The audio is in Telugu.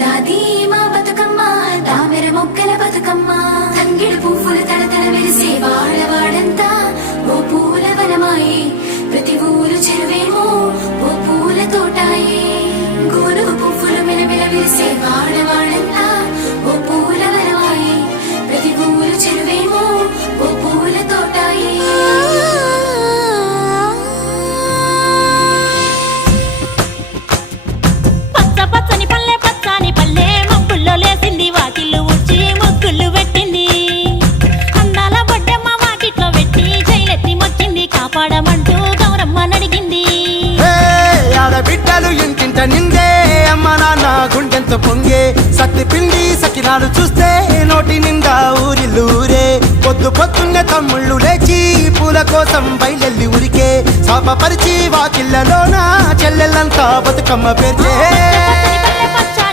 దాది మా బతుకమ్మ దామెర మొక్కల బతుకమ్మ తంగిడు పువ్వుల తడతల మెరిసే వాడవాడంతా ఓ పూల వనమాయే ప్రతి ఊరు చెరువేమో ఓ పూల తోటాయే గోనుగు పువ్వులు మెలమెల విరిసే వాడవాడంతా ఓ పూల వనమాయే ప్రతి ఊరు చెరువేమో ఓ పూల తోటాయే పచ్చని పల్లె పచ్చని పల్లె మబ్బుల్లో లేసింది వాకిళ్ళు ఊడ్చి ముగ్గులు పెట్టింది అందాల బొడ్డమ్మ వాకిట్లో పెట్టి జైలెత్తి మొక్కింది కాపాడమంటూ గౌరమ్మ నడిగింది ఆడబిడ్డలు ఇంటింట నిందే అమ్మ నాన్న గుండెంతో పొంగే సత్తి పిండి సకినాలు చూస్తే నోటి నిండా ఊరిల్లూరే పొద్దు పొద్దున్నే తమ్ముళ్ళు లేచి పూల కోసం బయలెల్లి ఉరికే శాపపరిచి వాకిళ్ళలోన చెల్లెళ్ళంతా బతుకమ్మ పేర్చే